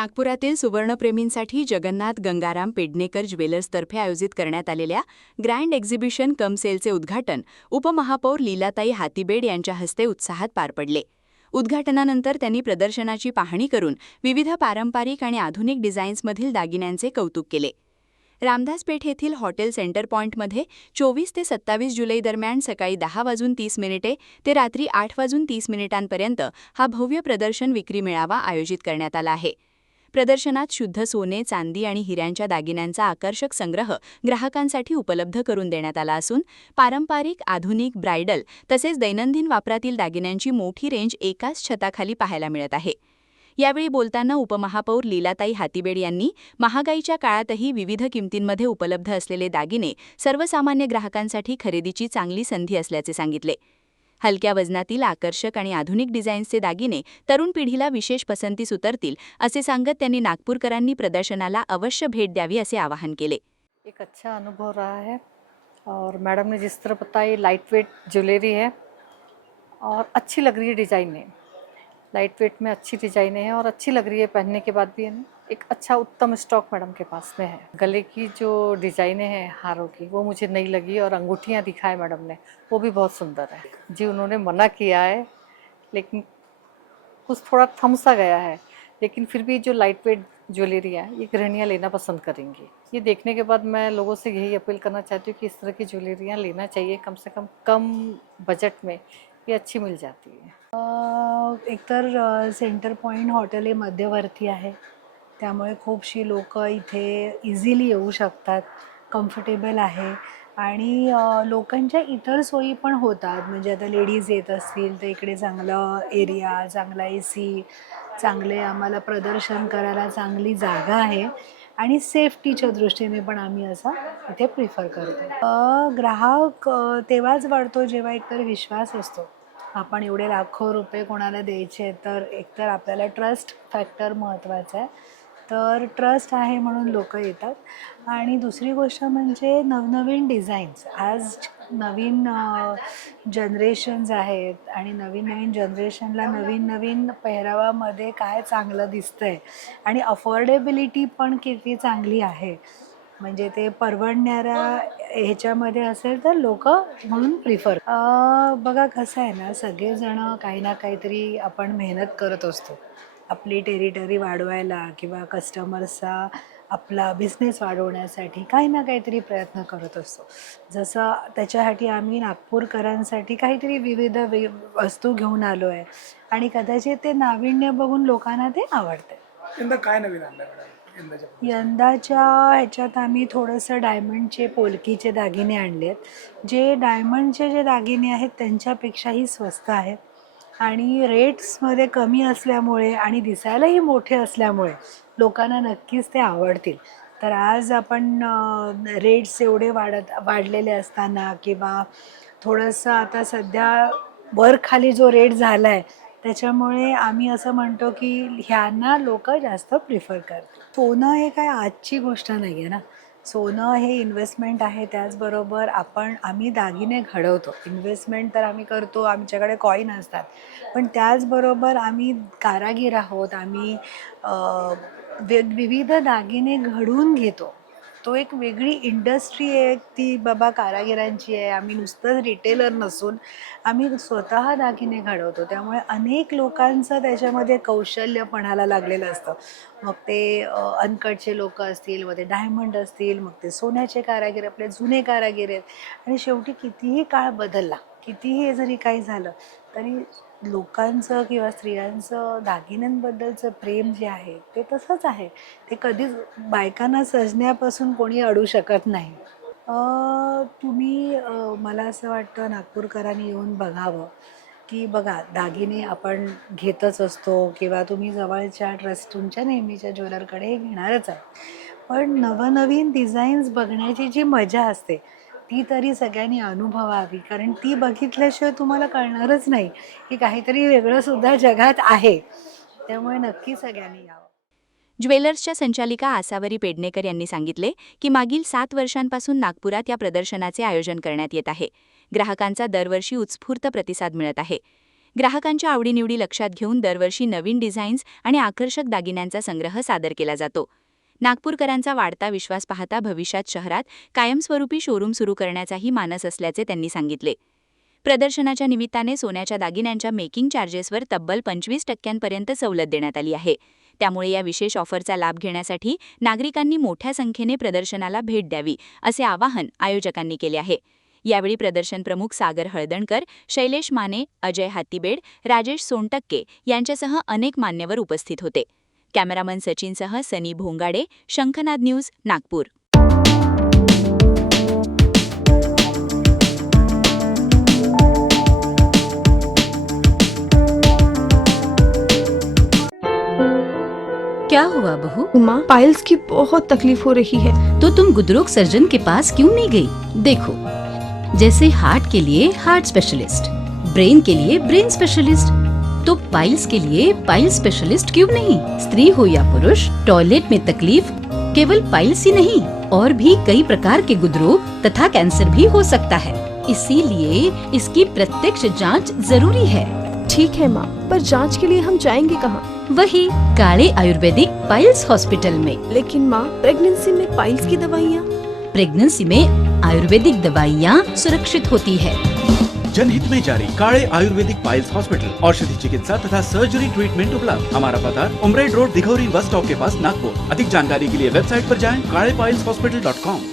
नागपुरातील सुवर्णप्रेमींसाठी जगन्नाथ गंगाराम पेडणेकर ज्वेलर्सतर्फे आयोजित करण्यात आलेल्या ग्रँड एक्झिबिशन कम सेलचे उद्घाटन उपमहापौर लीलाताई हातीबेड यांच्या हस्ते उत्साहात पार पडले। उद्घाटनानंतर त्यांनी प्रदर्शनाची पाहणी करून विविध पारंपरिक आणि आधुनिक डिझाईन्समधील दागिन्यांचे कौतुक केले। रामदासपेठ येथील हॉटेल सेंटर पॉइंटमध्ये 24 ते 27 जुलै दरम्यान सकाळी 10:30 ते रात्री 8:30 हा भव्य प्रदर्शन विक्री मेळावा आयोजित करण्यात आला आहे। प्रदर्शनात शुद्ध सोने, चांदी आणि हिऱ्यांच्या दागिन्यांचा आकर्षक संग्रह ग्राहकांसाठी उपलब्ध करून देण्यात आला असून पारंपरिक, आधुनिक, ब्राइडल तसेच दैनंदिन वापरातील दागिन्यांची मोठी रेंज एकाच छताखाली पाहायला मिळत आहे। यावेळी बोलताना उपमहापौर लीलाताई हातीबेड यांनी महागाईच्या काळातही विविध किमतींमध्ये उपलब्ध असलेले दागिने सर्वसामान्य ग्राहकांसाठी खरेदीची चांगली संधी असल्याचे सांगितले। हलक्या वजनातील आकर्षक आणि आधुनिक डिझाईन्सचे दागिने तरुण पिढीला विशेष पसंतीस उतरतील असे सांगत त्यांनी नागपूरकरांनी प्रदर्शनाला अवश्य भेट द्यावी असे आवाहन केले। एक अच्छा अनुभव रहा है और मैडम ने जिस तरह बताई लाइट वेट ज्वेलरी है और अच्छी लग रही है डिज़ाइन है। लाइट वेट में अच्छी डिज़ाइनें हैं और अच्छी लग रही है पहनने के बाद भी है ना। एक अच्छा उत्तम स्टॉक मैडम के पास में है। गले की जो डिज़ाइनें हैं हारों की वो मुझे नई लगी और अंगूठियाँ दिखाए मैडम ने वो भी बहुत सुंदर है जी। उन्होंने मना किया है लेकिन कुछ थोड़ा थम सा गया है, लेकिन फिर भी जो लाइट वेट ज्वेलरी है ये गृहिणियाँ लेना पसंद करेंगी। ये देखने के बाद मैं लोगों से यही अपील करना चाहती हूँ कि इस तरह की ज्वेलरियाँ लेना चाहिए, कम से कम बजट में ये अच्छी मिल जाती है। एकतर सेंटर पॉइंट हॉटेल हे मध्यवर्ती आहे, त्यामुळे खूपशी लोक इथे इझिली येऊ शकतात, कम्फर्टेबल आहे आणि लोकांच्या इतर सोयी पण होतात। म्हणजे आता लेडीज येत असतील तर इकडे चांगला एरिया, चांगला AC, चांगले आम्हाला प्रदर्शन करायला चांगली जागा आहे आणि सेफ्टीच्या दृष्टीने पण आम्ही असं इथे प्रिफर करतो। ग्राहक तेव्हाच वाढतो जेव्हा एकतर विश्वास असतो। आपण एवढे लाखो रुपये कोणाला द्यायचे तर एकतर आपल्याला ट्रस्ट फॅक्टर महत्त्वाचा आहे। तर ट्रस्ट आहे म्हणून लोक येतात आणि दुसरी गोष्ट म्हणजे नवनवीन डिझाईन्स। आज नवीन जनरेशन्स आहेत आणि नवीन जनरेशनला नवीन पेहरावामध्ये काय चांगलं दिसतंय आणि अफोर्डेबिलिटी पण किती चांगली आहे, म्हणजे ते परवडणाऱ्या ह्याच्यामध्ये असेल तर लोक म्हणून प्रिफर। बघा कसं आहे ना, सगळेजण काही ना काहीतरी आपण मेहनत करत असतो आपली टेरिटरी वाढवायला किंवा कस्टमर्सचा आपला बिझनेस वाढवण्यासाठी काही ना काहीतरी प्रयत्न करत असतो। जसं त्याच्यासाठी आम्ही नागपूरकरांसाठी काहीतरी विविध वस्तू घेऊन आलो आहे आणि कदाचित ते नाविन्य बघून लोकांना ते आवडते। यंदा काय नवीन आणलं मॅडम? यंदाच्या ह्याच्यात आम्ही थोडंसं डायमंडचे पोलकीचे दागिने आणलेत, जे डायमंडचे जे दागिने आहेत त्यांच्यापेक्षाही स्वस्त आहेत आणि रेट्समध्ये कमी असल्यामुळे आणि दिसायलाही मोठे असल्यामुळे लोकांना नक्कीच ते आवडतील। तर आज आपण रेट्स एवढे वाढलेले असताना किंवा थोडंसं आता सध्या वर खाली जो रेट झाला आहे त्याच्यामुळे आम्ही असं म्हणतो की ह्यांना लोक जास्त प्रिफर करतात। सोनं हे काय आजची गोष्ट नाही आहे ना, सोनं हे इन्व्हेस्टमेंट आहे। त्याचबरोबर आम्ही दागिने घडवतो, इन्व्हेस्टमेंट तर आम्ही करतो, आमच्याकडे कॉईन असतात, पण त्याचबरोबर आम्ही कारागीर आहोत, आम्ही विविध दागिने घडवून घेतो। तो एक वेगळी इंडस्ट्री आहे ती बाबा कारागिरांची आहे। आम्ही नुसतंच रिटेलर नसून आम्ही स्वतः दागिने घडवतो, त्यामुळे अनेक लोकांचं त्याच्यामध्ये कौशल्य पणाला लागलेलं असतं। मग ते अनकटचे लोक असतील, मग ते डायमंड असतील, मग ते सोन्याचे कारागीर, आपले जुने कारागीर आहेत आणि शेवटी कितीही काळ बदलला, कितीही जरी काही झालं तरी लोकांचं किंवा स्त्रियांचं दागिन्यांबद्दलचं प्रेम जे आहे ते तसंच आहे। ते कधीच बायकांना सजण्यापासून कोणी अडू शकत नाही। तुम्ही मला असं वाटतं नागपूरकरांनी येऊन बघावं की बघा दागिने आपण घेतच असतो किंवा तुम्ही जवळच्या तुमच्या नेहमीच्या ज्वेलरकडे हे घेणारच आहे, पण नवनवीन डिझाईन्स बघण्याची जी मजा असते ती तरी सगळ्यांनी अनुभवावी, कारण ती बघितल्याशिवाय तुम्हाला कळणारच नाही की काहीतरी वेगळं सुद्धा जगात आहे। त्यामुळे नक्की सगळ्यांनी यावं। ज्वेलर्सच्या संचालिका आसावरी पेडणेकर यांनी सांगितले की मागील 7 वर्षांपासून नागपुरात या प्रदर्शनाचे आयोजन करण्यात येत आहे। ग्राहकांचा दरवर्षी उत्स्फूर्त प्रतिसाद मिळत आहे। ग्राहकांच्या आवडीनिवडी लक्षात घेऊन दरवर्षी नवीन डिझाईन्स आणि आकर्षक दागिन्यांचा संग्रह सादर केला जातो. नागपूरकरांचा वाढता विश्वास पाहता भविष्यात शहरात कायमस्वरूपी शोरूम सुरू करण्याचाही मानस असल्याचे त्यांनी सांगितले. प्रदर्शनाच्या निमित्ताने सोन्याच्या दागिन्यांच्या मेकिंग चार्जेसवर तब्बल 25% सवलत देण्यात आली आहे. त्यामुळे या विशेष ऑफरचा लाभ घेण्यासाठी नागरिकांनी मोठ्या संख्येने प्रदर्शनाला भेट द्यावी, असे आवाहन आयोजकांनी केले आहे. यावेळी प्रदर्शन प्रमुख सागर हळदणकर, शैलेश माने, अजय हातीबेड, राजेश सोनटक्के यांच्यासह अनेक मान्यवर उपस्थित होते. कॅमेरामन सचिनसह सनी भोंगाडे, शंखनाद न्यूज, नागपूर. क्या हुआ बहू? माँ, पाइल्स की बहुत तकलीफ हो रही है। तो तुम गुदरोग सर्जन के पास क्यों नहीं गई? देखो, जैसे हार्ट के लिए हार्ट स्पेशलिस्ट, ब्रेन के लिए ब्रेन स्पेशलिस्ट, तो पाइल्स के लिए पाइल्स स्पेशलिस्ट क्यों नहीं? स्त्री हो या पुरुष, टॉयलेट में तकलीफ केवल पाइल्स ही नहीं, और भी कई प्रकार के गुदरोग तथा कैंसर भी हो सकता है. इसीलिए इसकी प्रत्यक्ष जांच जरूरी है. ठीक है माँ, पर जांच के लिए हम जाएंगे कहाँ? वही काले आयुर्वेदिक पाइल्स हॉस्पिटल में. लेकिन माँ, प्रेगनेंसी में पाइल्स की दवाइयाँ? प्रेगनेंसी में आयुर्वेदिक दवाइयाँ सुरक्षित होती है. जनहित में जारी. काळे आयुर्वेदिक पाइल्स हॉस्पिटल, औषधि चिकित्सा तथा सर्जरी ट्रीटमेंट उपलब्ध. हमारा पता उमरेड रोड, दिघौरी बस स्टॉप के पास, नागपुर. अधिक जानकारी के लिए वेबसाइट पर जाएं kaalepailshospital.com.